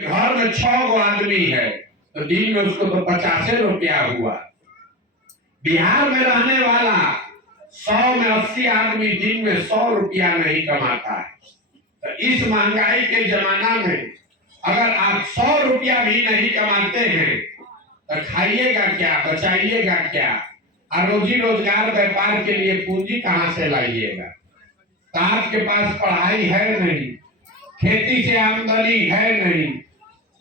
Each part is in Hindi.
घर में 6 गो आदमी है तो दिन में उसको तो 50 रुपया हुआ। बिहार में रहने वाला 100 में 80 आदमी दिन में 100 रुपया नहीं कमाता है। तो इस महंगाई के जमाना में अगर आप 100 रुपया भी नहीं कमाते हैं तो खाइएगा क्या, बचाइएगा क्या, और रोजी रोजगार व्यापार के लिए पूंजी कहाँ से लाइएगा। तो आपके पास पढ़ाई है नहीं, खेती से आमदनी है नहीं,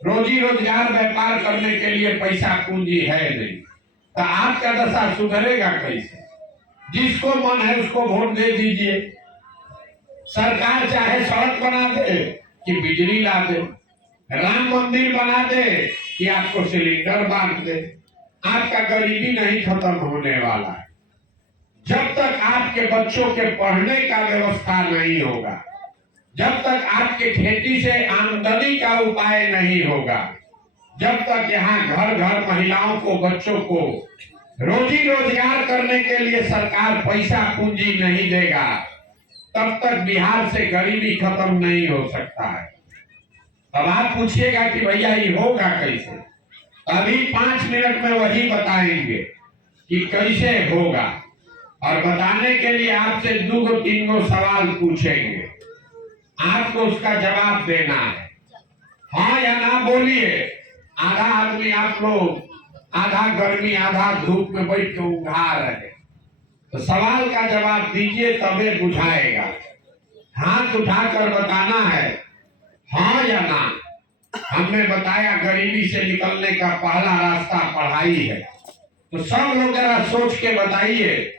रोजी रोजगार व्यापार करने के लिए पैसा पूंजी है नहीं, तो आपका दशा सुधरेगा कैसे। जिसको मन है उसको वोट दे दीजिए। सरकार चाहे सड़क बना दे कि बिजली ला दे, राम मंदिर बना दे कि आपको सिलेंडर बांट दे, आपका गरीबी नहीं खत्म होने वाला है। जब तक आपके बच्चों के पढ़ने का व्यवस्था नहीं होगा, जब तक आपके खेती से आमदनी का उपाय नहीं होगा, जब तक यहाँ घर घर महिलाओं को, बच्चों को रोजी रोजगार करने के लिए सरकार पैसा पूंजी नहीं देगा, तब तक बिहार से गरीबी खत्म नहीं हो सकता है। अब आप पूछिएगा कि भैया ये होगा कैसे, अभी 5 मिनट में वही बताएंगे कि कैसे होगा। और बताने के लिए आपसे 2-3 सवाल पूछेंगे, आपको उसका जवाब देना है, हाँ या ना बोलिए। आधा आदमी आप लोग आधा गर्मी आधा धूप में बैठ के उघा रहे, तो सवाल का जवाब दीजिए तबे बुझाएगा। हाथ उठाकर बताना है हाँ या ना। हमने बताया गरीबी से निकलने का पहला रास्ता पढ़ाई है। तो सब लोग जरा सोच के बताइए,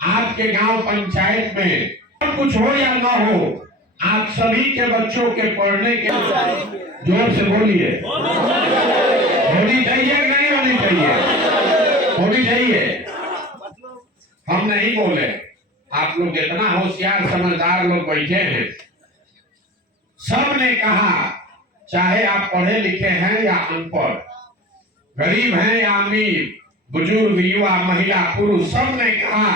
आपके गांव पंचायत में सब कुछ हो या ना हो, आप सभी के बच्चों के पढ़ने के, जोर से बोलिए, होनी चाहिए कि नहीं होनी चाहिए? होनी चाहिए। हम नहीं बोले, आप लोग इतना होशियार समझदार लोग बैठे हैं, सब ने कहा, चाहे आप पढ़े लिखे हैं या अनपढ़, गरीब हैं या अमीर, बुजुर्ग, युवा, महिला, पुरुष, सब ने कहा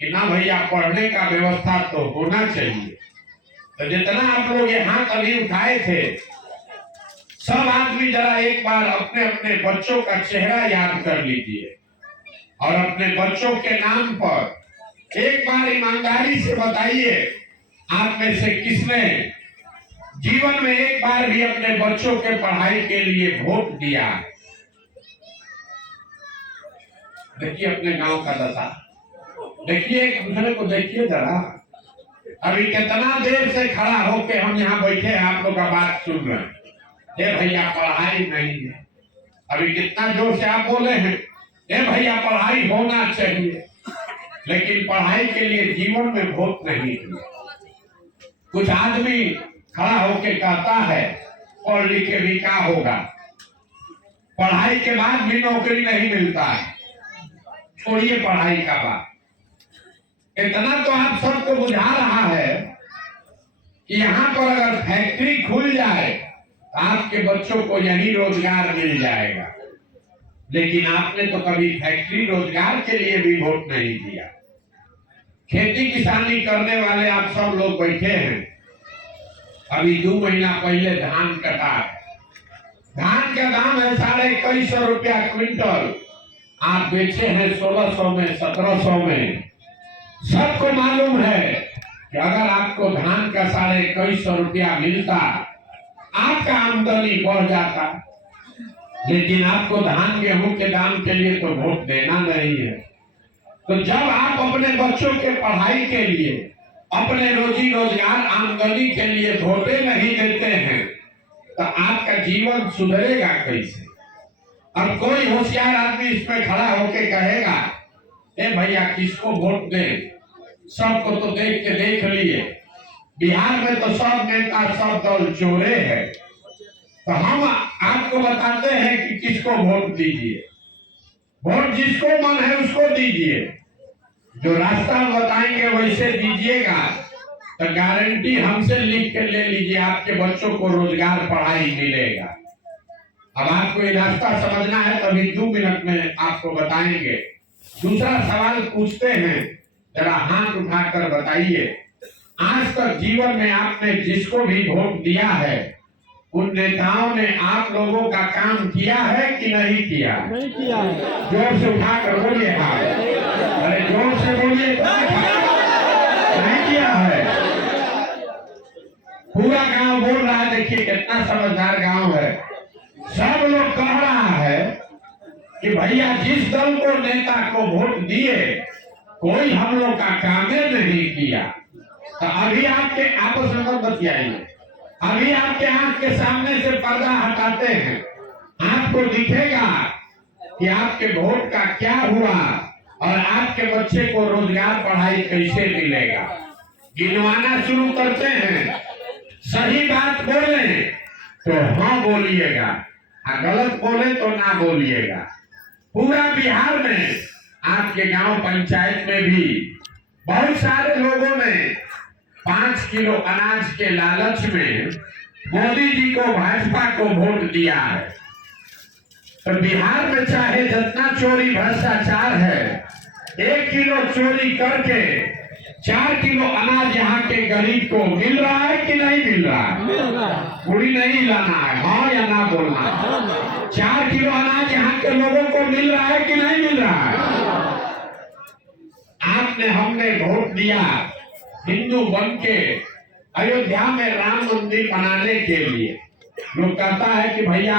कि ना भैया पढ़ने का व्यवस्था तो होना चाहिए। तो जितना आप लोग ये हाथ अभी उठाए थे, सब आदमी जरा एक बार अपने अपने बच्चों का चेहरा याद कर लीजिए और अपने बच्चों के नाम पर एक बार ईमानदारी से बताइए, आप में से किसने जीवन में एक बार भी अपने बच्चों के पढ़ाई के लिए वोट दिया। देखिए अपने गांव का दशा, देखिए एक दूसरे को देखिए जरा। अभी कितना देर से खड़ा होके हम यहाँ बैठे हैं, आप लोग का बात सुन रहे हैं, ये भैया पढ़ाई नहीं है। अभी कितना जोर से आप बोले हैं, ये भैया पढ़ाई होना चाहिए, लेकिन पढ़ाई के लिए जीवन में वोट नहीं दिया। कुछ आदमी खड़ा होके कहता है पढ़ लिख के भी क्या होगा, पढ़ाई के बाद भी नौकरी नहीं मिलता है, छोड़िए पढ़ाई का बात। इतना तो आप सबको बुझा रहा है कि यहाँ पर अगर फैक्ट्री खुल जाए तो आपके बच्चों को यही रोजगार मिल जाएगा, लेकिन आपने तो कभी फैक्ट्री रोजगार के लिए भी वोट नहीं दिया। खेती किसानी करने वाले आप सब लोग बैठे हैं, अभी 2 महीना पहले धान कटा है, धान का दाम है 2150 रुपया क्विंटल, आप बेचे हैं 1600 में, 1700 में। सबको मालूम है कि अगर आपको धान का 2150 रुपया मिलता, आपका आमदनी बढ़ जाता, लेकिन आपको धान गेहूं के दाम के लिए तो वोट देना नहीं है। तो जब आप अपने बच्चों के पढ़ाई के लिए, अपने रोजी रोजगार आमदनी के लिए वोटे नहीं देते हैं, तो आपका जीवन सुधरेगा कैसे। अब कोई होशियार आदमी इसमें खड़ा होके कहेगा ए भैया किसको वोट दें, सबको तो देख के देख लिए, बिहार में तो सब नेता सब दल चोरे हैं, तो हम आपको बताते हैं कि किसको वोट दीजिए। वोट जिसको मन है उसको दीजिए, जो रास्ता बताएंगे वैसे दीजिएगा, तो गारंटी हमसे लिख के ले लीजिए, आपके बच्चों को रोजगार पढ़ाई मिलेगा। अब आपको ये रास्ता समझना है तभी 2 मिनट में आपको बताएंगे। दूसरा सवाल पूछते हैं, जरा हाथ उठाकर बताइए, आज तक जीवन में आपने जिसको भी वोट दिया है उन नेताओं ने आप लोगों का काम किया है कि नहीं किया? नहीं किया है। जोर से उठा कर बोलिए हाँ। अरे जोर से बोलिए, नहीं किया है। पूरा गांव बोल रहा है, देखिए कितना समझदार गांव है। सब लोग कह रहा है कि भैया जिस दल को नेता को वोट दिए कोई हम लोग का काम नहीं किया। तो अभी आपके आपस में बतियाइए, अभी आपके आंख के सामने से पर्दा हटाते हैं, आपको दिखेगा कि आपके वोट का क्या हुआ और आपके बच्चे को रोजगार पढ़ाई कैसे मिलेगा। गिनवाना शुरू करते हैं, सही बात बोले तो हाँ बोलिएगा, गलत बोले तो ना बोलिएगा। पूरा बिहार में आपके गांव पंचायत में भी बहुत सारे लोगों ने 5 किलो अनाज के लालच में मोदी जी को, भाजपा को वोट दिया है। तो बिहार में चाहे जितना चोरी भ्रष्टाचार है, 1 किलो चोरी करके 4 किलो अनाज यहाँ के गरीब को मिल रहा है कि नहीं मिल रहा है? पूरी नहीं लाना है, हाँ या ना बोलना है। 4 किलो अनाज यहाँ के लोगों को मिल रहा है कि नहीं मिल रहा है? आपने, हमने वोट दिया हिंदू बन के अयोध्या में राम मंदिर बनाने के लिए। लोग कहता है कि भैया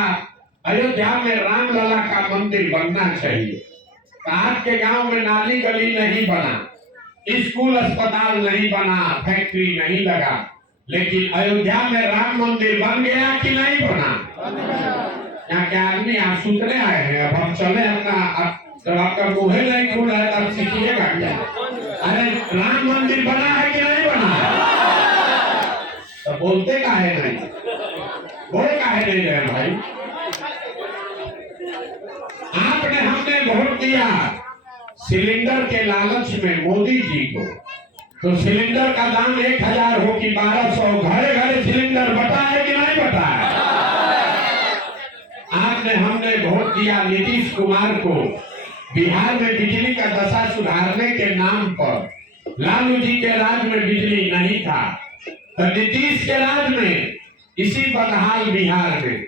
अयोध्या में राम लला का मंदिर बनना चाहिए। तो आपके गांव में नाली गली नहीं बना, स्कूल अस्पताल नहीं बना, फैक्ट्री नहीं लगा, लेकिन अयोध्या में राम मंदिर बन गया कि नहीं बना? यहाँ के आदमी आप सूतने आए हैं, अब हम चले अपना, जब आपका मुंह नहीं खुला है तब सीखिएगा क्या? अरे राम मंदिर बना है कि नहीं बना है? तो बोलते काहे नहीं, बोल काहे नहीं रहे भाई? आपने, हमने वोट दिया सिलेंडर के लालच में मोदी जी को। तो सिलेंडर का दाम 1000 हो कि 1200, घरे घरे सिलेंडर बटा है कि नहीं बटा है? आपने, हमने वोट दिया नीतीश कुमार को। बिहार में बिजली का दशा सुधारने के नाम पर लालू जी के राज में बिजली नहीं था, तो नीतीश के राज में इसी बदहाल बिहार में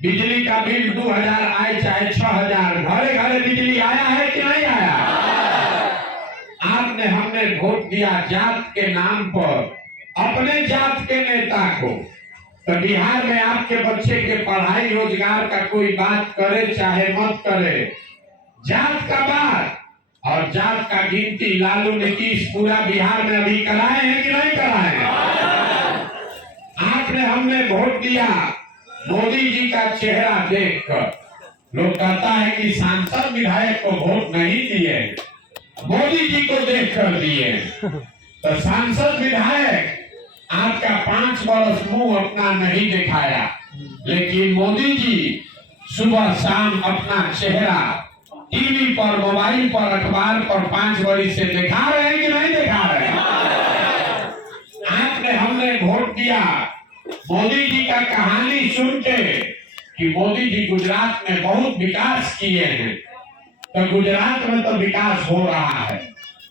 बिजली का बिल 2000 आए चाहे 6000, घरे घरे बिजली आया है कि नहीं आया? आपने, हमने वोट दिया जात के नाम पर अपने जात के नेता को। तो बिहार में आपके बच्चे के पढ़ाई रोजगार का कोई बात करे चाहे मत करे, जात का बात और जात का गिनती लालू नीतीश पूरा बिहार में अभी कराए हैं कि नहीं कराए हैं? आपने, हमने वोट दिया मोदी जी का चेहरा देखकर। लोग कहता है कि सांसद विधायक को वोट नहीं दिए, मोदी जी को देखकर दिए। तो सांसद विधायक आपका 5 वर्ष मुंह अपना नहीं दिखाया, लेकिन मोदी जी सुबह शाम अपना चेहरा टीवी पर, मोबाइल पर, अखबार पर 5 वर्ष से दिखा रहे हैं कि नहीं दिखा रहे हैं? आपने, हमने वोट दिया मोदी जी का कहानी सुन के कि मोदी जी गुजरात में बहुत विकास किए हैं। तो गुजरात में तो विकास हो रहा है,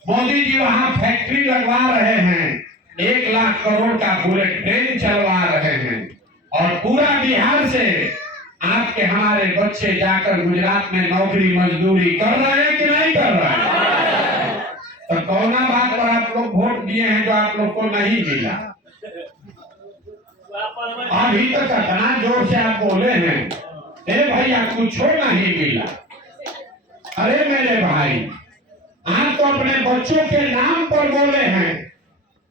मोदी जी वहां फैक्ट्री लगवा रहे हैं, 1 लाख करोड़ का बुलेट ट्रेन चलवा रहे हैं, और पूरा बिहार से आपके हमारे बच्चे जाकर गुजरात में नौकरी मजदूरी कर रहे हैं कि नहीं कर रहे हैं? तो कौन बात पर आप लोग वोट दिए हैं जो आप लोग को नहीं मिला? अभी तक इतना जोर से आप बोले हैं, ए भैया कुछ नहीं मिला। अरे मेरे भाई, आप तो अपने बच्चों के नाम पर बोले हैं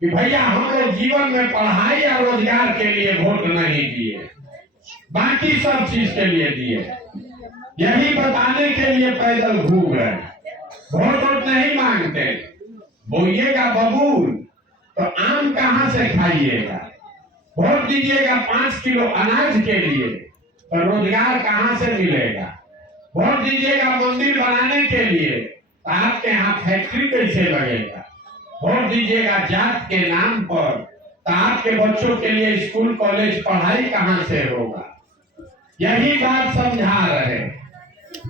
कि भैया हम लोग जीवन में पढ़ाई या रोजगार के लिए वोट नहीं दिए, बाकी सब चीज के लिए दिए। यही बताने के लिए पैदल घूम रहे, वोट नहीं मांगते। बोइएगा बबूल तो आम कहां से खाइएगा? वोट दीजिएगा 5 किलो अनाज के लिए तो रोजगार कहां से मिलेगा? वोट दीजिएगा मंदिर बनाने के लिए तो आपके यहाँ फैक्ट्री कैसे लगेगा? वोट दीजिएगा जात के नाम पर तो आपके बच्चों के लिए स्कूल कॉलेज पढ़ाई कहां से होगा? यही बात समझा रहे।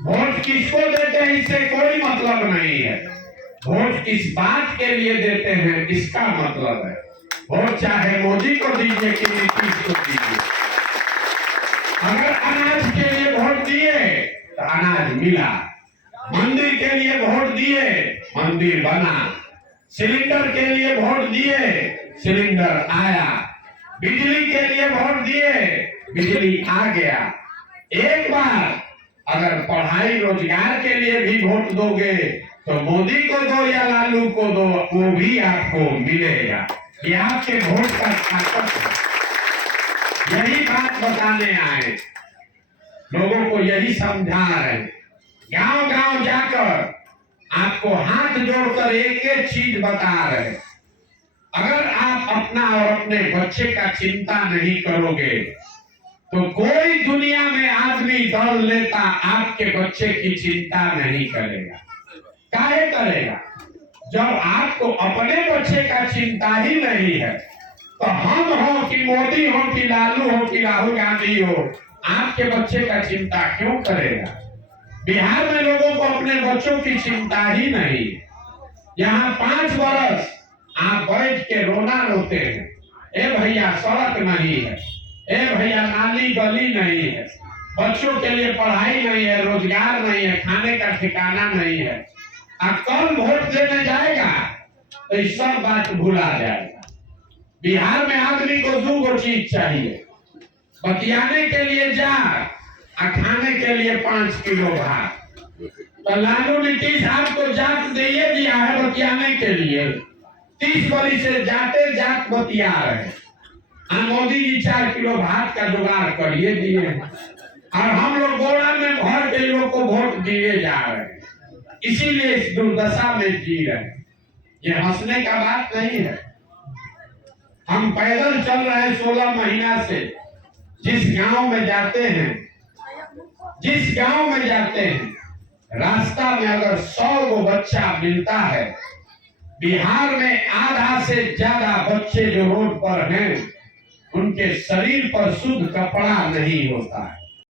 वोट किसको देते हैं इससे कोई मतलब नहीं है, वोट किस बात के लिए देते हैं इसका मतलब है। वोट चाहे मोदी को दीजिए कि नीतीश को दीजिए। अगर अनाज के लिए वोट दिए तो अनाज मिला, मंदिर के लिए वोट दिए मंदिर बना, सिलेंडर के लिए वोट दिए सिलेंडर आया, बिजली के लिए वोट दिए बिजली आ गया। एक बार अगर पढ़ाई रोजगार के लिए भी वोट दोगे तो मोदी को दो या लालू को दो, वो भी आपको मिलेगा। ये आपके वोट का ताकत है। यही बात बताने आए, लोगों को यही समझा रहे, गांव गांव जाकर आपको हाथ जोड़कर एक एक चीज बता रहे। अगर आप अपना और अपने बच्चे का चिंता नहीं करोगे तो कोई दुनिया में आदमी दौड़ लेता आपके बच्चे की चिंता नहीं करेगा। काहे करेगा? जब आपको अपने बच्चे का चिंता ही नहीं है तो हम हो कि मोदी हो कि लालू हो कि राहुल गांधी हो, आपके बच्चे का चिंता क्यों करेगा? बिहार में लोगों को अपने बच्चों की चिंता ही नहीं है। यहाँ 5 वर्ष आप बैठ के रोना रोते हैं, ए भैया सड़क नहीं है, ए भैया नाली गली नहीं है, बच्चों के लिए पढ़ाई नहीं है, रोजगार नहीं है, खाने का ठिकाना नहीं है। अब कल वोट देने जाएगा तो ये सब बात भुला जाएगा। बिहार में आदमी को 2 चीज चाहिए, बतियाने के लिए जार और खाने के लिए 5 किलो भात। तो लालू नीतीश आपको जात दे दिया है बतियाने के लिए, 30 बरी से जाते जात बतिया रहे। मोदी जी 4 किलो भात का जुगाड़ करिए दिए और हम लोग बोरा में भर के लोग को वोट दिए जा रहे हैं, इसीलिए इस दुर्दशा में जी रहे हैं। ये हंसने का बात नहीं है। हम पैदल चल रहे हैं 16 महीना से, जिस गांव में जाते हैं रास्ता में अगर 100 बच्चा मिलता है, बिहार में आधा से ज्यादा बच्चे जो रोड पर हैं उनके शरीर पर शुद्ध कपड़ा नहीं होता है।